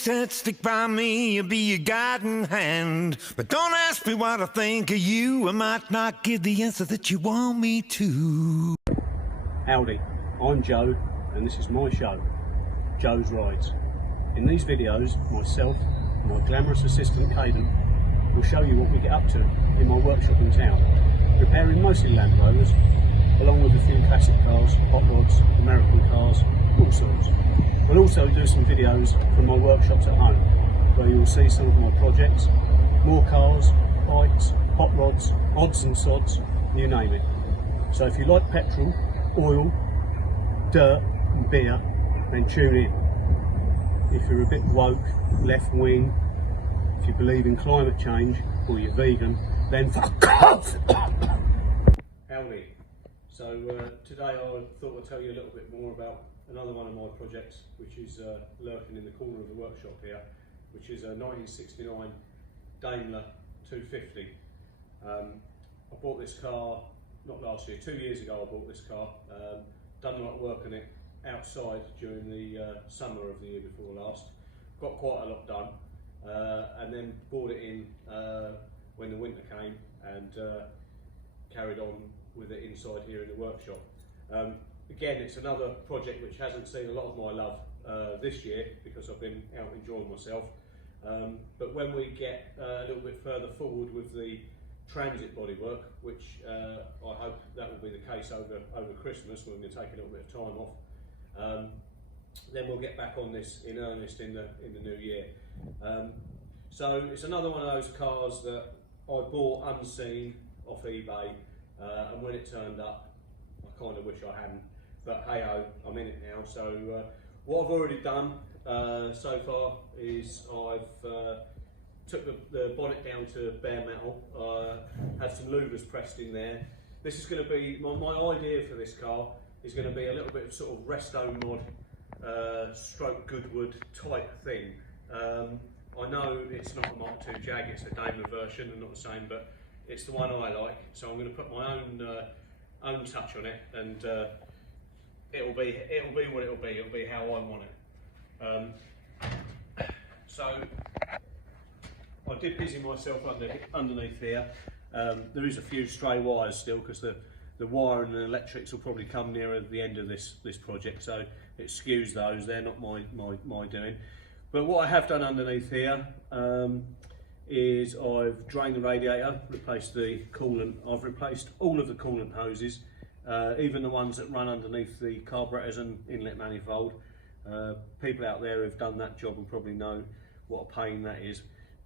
said, stick by me, you'll be your guiding hand. But don't ask me what I think of you, I might not give the answer that you want me to. Howdy, I'm Joe, and this is my show, Joe's Rides. In these videos, myself and my glamorous assistant Caden will show you what we get up to in my workshop in town, repairing mostly Land Rovers, along with a few classic cars, hot rods, American cars, all sorts. We'll also do some videos from my workshops at home, where you will see some of my projects, more cars, bikes, hot rods, odds and sods, you name it. So if you like petrol, oil, dirt and beer, then tune in. If you're a bit woke, left wing, if you believe in climate change or you're vegan, then fuck off! Howdy. So today I thought I'd tell you a little bit more about another one of my projects, which is lurking in the corner of the workshop here, which is a 1969 Daimler 250. I bought this car, not last year, 2 years ago I bought this car. Done a lot of work on it outside during the summer of the year before last. Got quite a lot done, and then brought it in when the winter came and carried on with it inside here in the workshop. Again, it's another project which hasn't seen a lot of my love this year because I've been out enjoying myself. But when we get a little bit further forward with the transit bodywork, which I hope that will be the case over Christmas, when we're going to take a little bit of time off, then we'll get back on this in earnest in the new year. So it's another one of those cars that I bought unseen off eBay, and when it turned up, I kind of wish I hadn't. But hey ho, I'm in it now. So what I've already done so far is I've took the bonnet down to bare metal, had some louvers pressed in there. This is going to be, my idea for this car is going to be a little bit of sort of resto mod, stroke Goodwood type thing. I know it's not a Mark II Jag, it's a Daimler version and not the same, but it's the one I like. So I'm going to put my own touch on it, and it'll be what it'll be. It'll be how I want it. So I did busy myself underneath here. There is a few stray wires still because the wiring and electrics will probably come nearer the end of this project, so excuse those, they're not my doing. But what I have done underneath here is I've drained the radiator, replaced the coolant, I've replaced all of the coolant hoses, even the ones that run underneath the carburetors and inlet manifold. People out there who've done that job will probably know what a pain that is.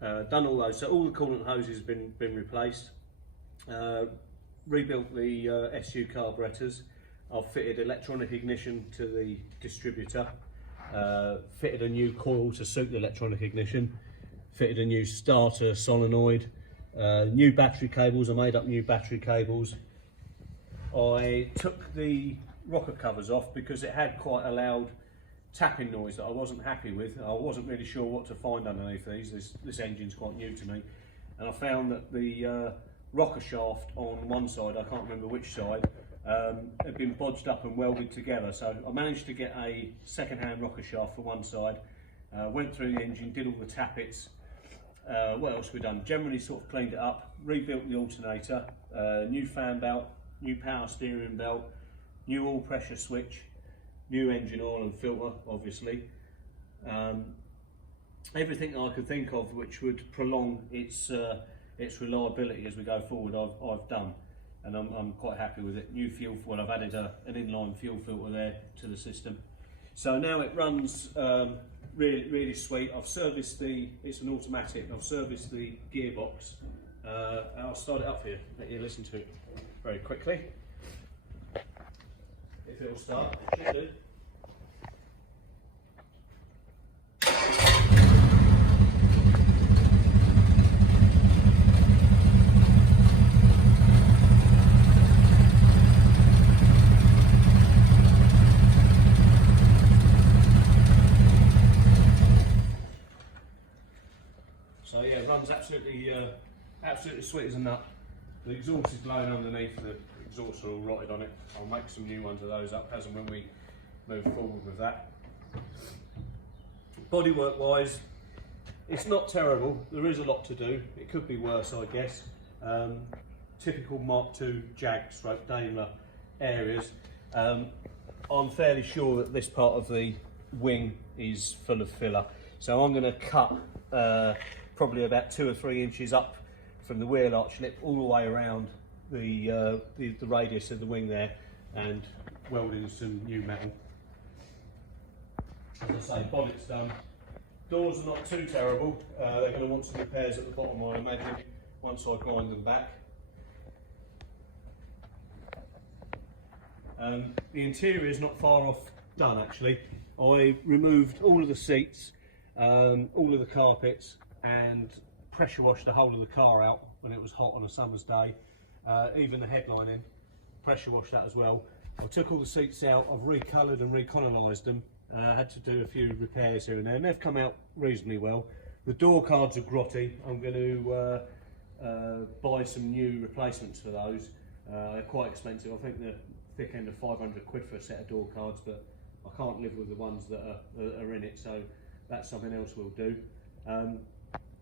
Done all those, so all the coolant hoses have been replaced. Rebuilt the SU carburetors. I've fitted electronic ignition to the distributor. Fitted a new coil to suit the electronic ignition. Fitted a new starter solenoid. New battery cables. I made up new battery cables. I took the rocker covers off because it had quite a loud tapping noise that I wasn't happy with. I wasn't really sure what to find underneath these. This engine's quite new to me, and I found that the rocker shaft on one side, I can't remember which side, had been bodged up and welded together. So I managed to get a second-hand rocker shaft for one side, went through the engine, did all the tappets. What else we done? Generally sort of cleaned it up, rebuilt the alternator, new fan belt, new power steering belt, new oil pressure switch, new engine oil and filter, obviously. Everything I could think of which would prolong its reliability as we go forward, I've done, and I'm quite happy with it. New fuel, well, I've added an inline fuel filter there to the system, so now it runs really sweet. I've serviced it's an automatic. I've serviced the gearbox. I'll start it up here. Let you listen to it very quickly. If it'll start, it should do. So yeah, it runs absolutely sweet as a nut. The exhaust is blowing underneath, the exhausts are all rotted on it. I'll make some new ones of those up as and when we move forward with that. Bodywork wise, it's not terrible. There is a lot to do. It could be worse, I guess. Typical Mark II Jag stroke Daimler areas. I'm fairly sure that this part of the wing is full of filler. So I'm going to cut probably about 2 or 3 inches up from the wheel arch lip all the way around the radius of the wing there, and weld in some new metal. As I say, bonnet's done. Doors are not too terrible. They're going to want some repairs at the bottom, I imagine, once I grind them back. The interior is not far off done actually. I removed all of the seats, all of the carpets, and pressure washed the whole of the car out when it was hot on a summer's day. Even the headlining, pressure washed that as well. I took all the seats out, I've recoloured and recolonised them. Had to do a few repairs here and there, and they've come out reasonably well. The door cards are grotty. I'm going to buy some new replacements for those. They're quite expensive. I think they're thick end of 500 quid for a set of door cards, but I can't live with the ones that are in it, so that's something else we'll do.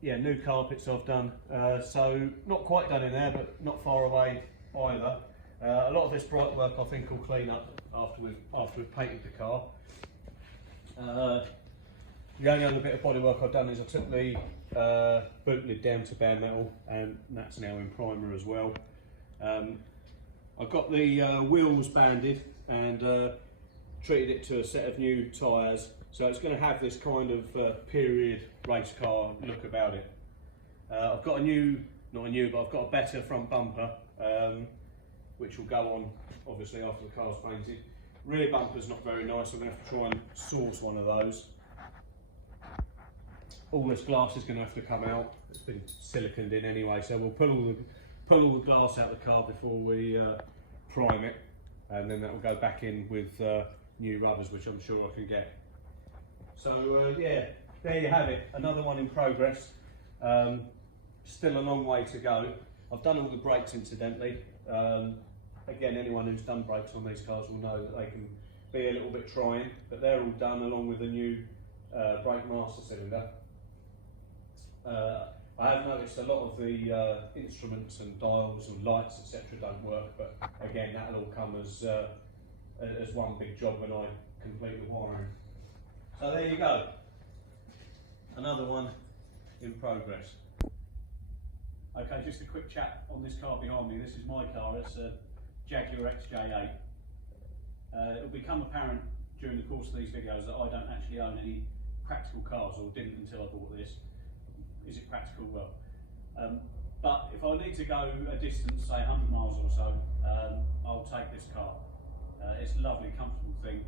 Yeah, new carpets I've done, so not quite done in there, but not far away either. A lot of this bright work I think will clean up after we've painted the car. The only other bit of bodywork I've done is I took the boot lid down to bare metal, and that's now in primer as well. I've got the wheels banded and treated it to a set of new tyres, so it's going to have this kind of period race car look about it. I've got not a new, but I've got a better front bumper, which will go on obviously after the car's painted. Rear bumper's not very nice, I'm going to have to try and source one of those. All this glass is going to have to come out. It's been siliconed in anyway, so we'll pull all the glass out of the car before we prime it, and then that will go back in with new rubbers, which I'm sure I can get. So yeah, there you have it, another one in progress. Still a long way to go. I've done all the brakes incidentally. Again, anyone who's done brakes on these cars will know that they can be a little bit trying, but they're all done along with a new brake master cylinder. I have noticed a lot of the instruments and dials and lights etc. don't work, but again that'll all come as one big job when I complete the wiring. So there you go, another one in progress. Okay, just a quick chat on this car behind me. This is my car, it's a Jaguar XJ8. It'll become apparent during the course of these videos that I don't actually own any practical cars, or didn't until I bought this. Is it practical? Well, but if I need to go a distance, say 100 miles or so, I'll take this car. It's a lovely, comfortable thing.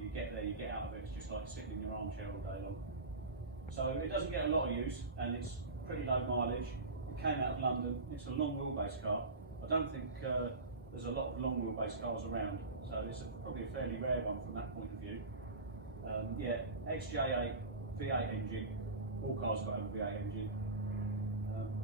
You get there, you get out of it, it's just like sitting in your armchair all day long. So it doesn't get a lot of use, and it's pretty low mileage. It came out of London. It's a long wheelbase car. I don't think there's a lot of long wheelbase cars around, so it's probably a fairly rare one from that point of view. Yeah, XJ8 V8 engine. All cars got a V8 engine.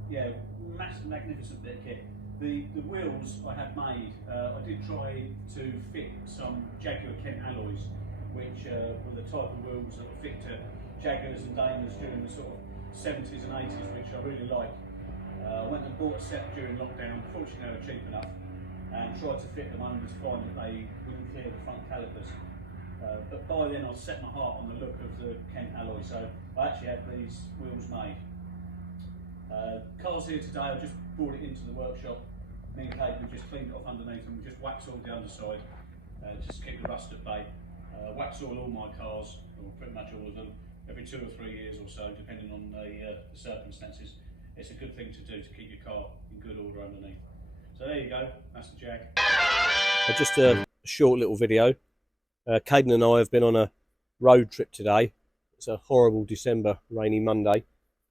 Yeah, massive, magnificent bit of kit. The wheels I had made, I did try to fit some Jaguar Kent alloys, which were the type of wheels that were fit to Jaguars and Daimlers during the sort of 70s and 80s, which I really like. I went and bought a set during lockdown. Fortunately, they were cheap enough, and tried to fit them only to find that they wouldn't clear the front calipers. But by then I'd set my heart on the look of the Kent alloy, so I actually had these wheels made. Car's here today. I just brought it into the workshop. Me and Kate, we just cleaned it off underneath and we just wax oiled the underside, just to keep the rust at bay. Wax oil all my cars, or pretty much all of them, every 2 or 3 years or so, depending on the circumstances. It's a good thing to do to keep your car in good order underneath. So there you go, that's the Jag. Just a short little video. Caden and I have been on a road trip today. It's a horrible December rainy Monday,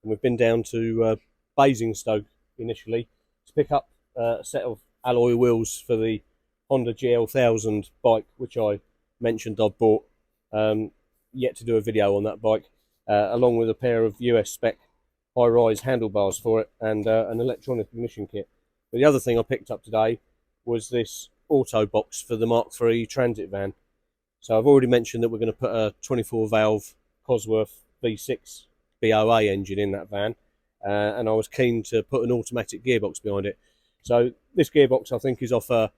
and we've been down to Basingstoke initially to pick up a set of alloy wheels for the Honda GL1000 bike, which I mentioned I've bought. Yet to do a video on that bike, along with a pair of US spec high-rise handlebars for it and an electronic ignition kit. But the other thing I picked up today was this auto box for the Mark III transit van. So I've already mentioned that we're going to put a 24 valve Cosworth V6 BOA engine in that van, and I was keen to put an automatic gearbox behind it. So this gearbox I think is off a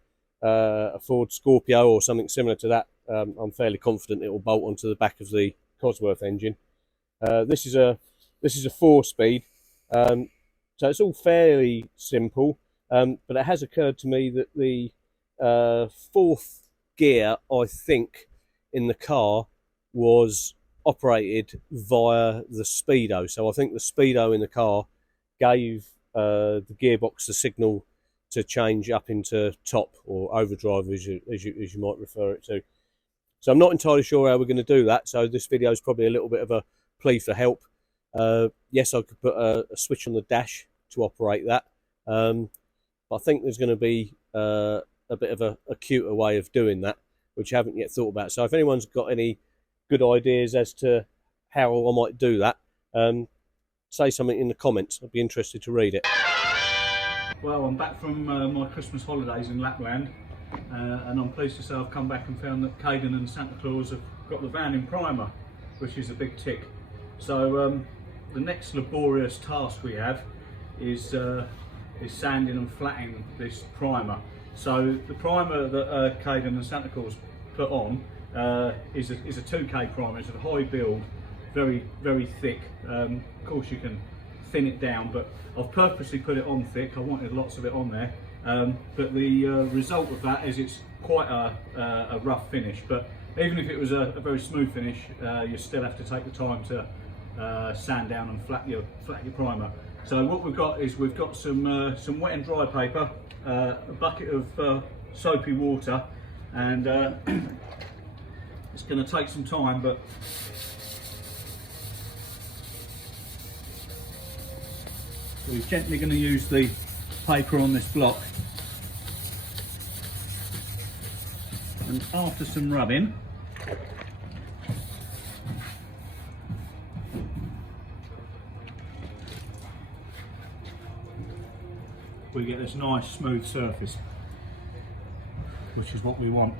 Ford Scorpio or something similar to that. I'm fairly confident it will bolt onto the back of the Cosworth engine. This is a 4-speed, so it's all fairly simple. But it has occurred to me that the 4th gear, I think, in the car was operated via the speedo. So I think the speedo in the car gave the gearbox the signal to change up into top or overdrive, as you might refer it to. So I'm not entirely sure how we're going to do that. So this video is probably a little bit of a plea for help. Yes, I could put a switch on the dash to operate that. But I think there's going to be a bit of a cuter way of doing that, which I haven't yet thought about. So if anyone's got any good ideas as to how I might do that, say something in the comments. I'd be interested to read it. Well, I'm back from my Christmas holidays in Lapland, and I'm pleased to say I've come back and found that Caden and Santa Claus have got the van in primer, which is a big tick. So the next laborious task we have is sanding and flattening this primer. So the primer that Caden and Santa Claus put on is a 2K primer. It's a high build, very, very thick. Of course you can thin it down, but I've purposely put it on thick. I wanted lots of it on there, but the result of that is it's quite a rough finish. But even if it was a very smooth finish, you still have to take the time to sand down and flat your primer. So what we've got is we've got some wet and dry paper, a bucket of soapy water, and it's going to take some time, but we're gently going to use the paper on this block, and after some rubbing, we get this nice smooth surface, which is what we want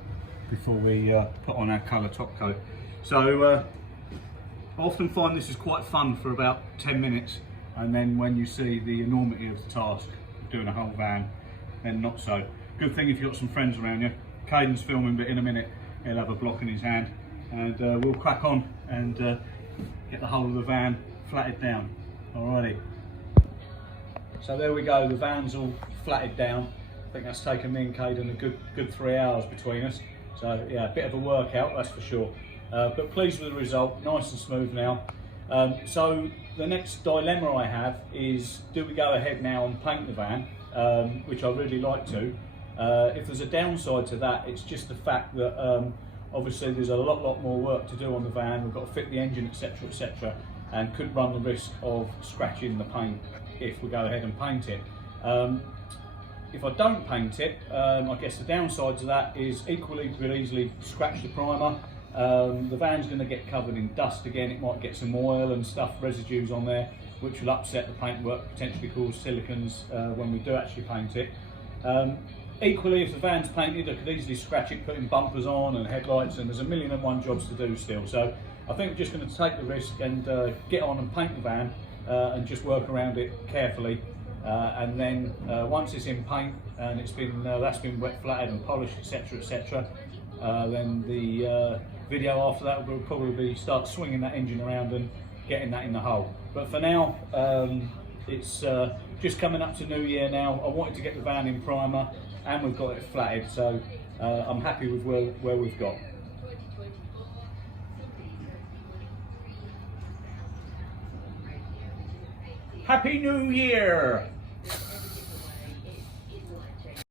before we put on our colour top coat. So I often find this is quite fun for about 10 minutes, and then when you see the enormity of the task of doing a whole van, then not so. Good thing if you've got some friends around you. Caden's filming, but in a minute he'll have a block in his hand, and we'll crack on and get the whole of the van flatted down. Alrighty. So there we go, the van's all flatted down. I think that's taken me and Caden a good 3 hours between us. So yeah, a bit of a workout, that's for sure. But pleased with the result, nice and smooth now. So the next dilemma I have is, do we go ahead now and paint the van, which I really like to. If there's a downside to that, it's just the fact that obviously there's a lot more work to do on the van. We've got to fit the engine, etc, etc, and could run the risk of scratching the paint if we go ahead and paint it. If I don't paint it, I guess the downside to that is equally we could easily scratch the primer. The van's going to get covered in dust again. It might get some oil and stuff, residues on there, which will upset the paintwork, potentially cause silicons when we do actually paint it. Equally, if the van's painted, I could easily scratch it, putting bumpers on and headlights, and there's a million and one jobs to do still. So I think we're just going to take the risk and get on and paint the van and just work around it carefully. And then once it's in paint and it's been that's been wet flatted and polished, etc, etc, then the video after that will probably start swinging that engine around and getting that in the hole. But for now, it's just coming up to New Year now. I wanted to get the van in primer and we've got it flatted, so I'm happy with where we've got. Happy New Year!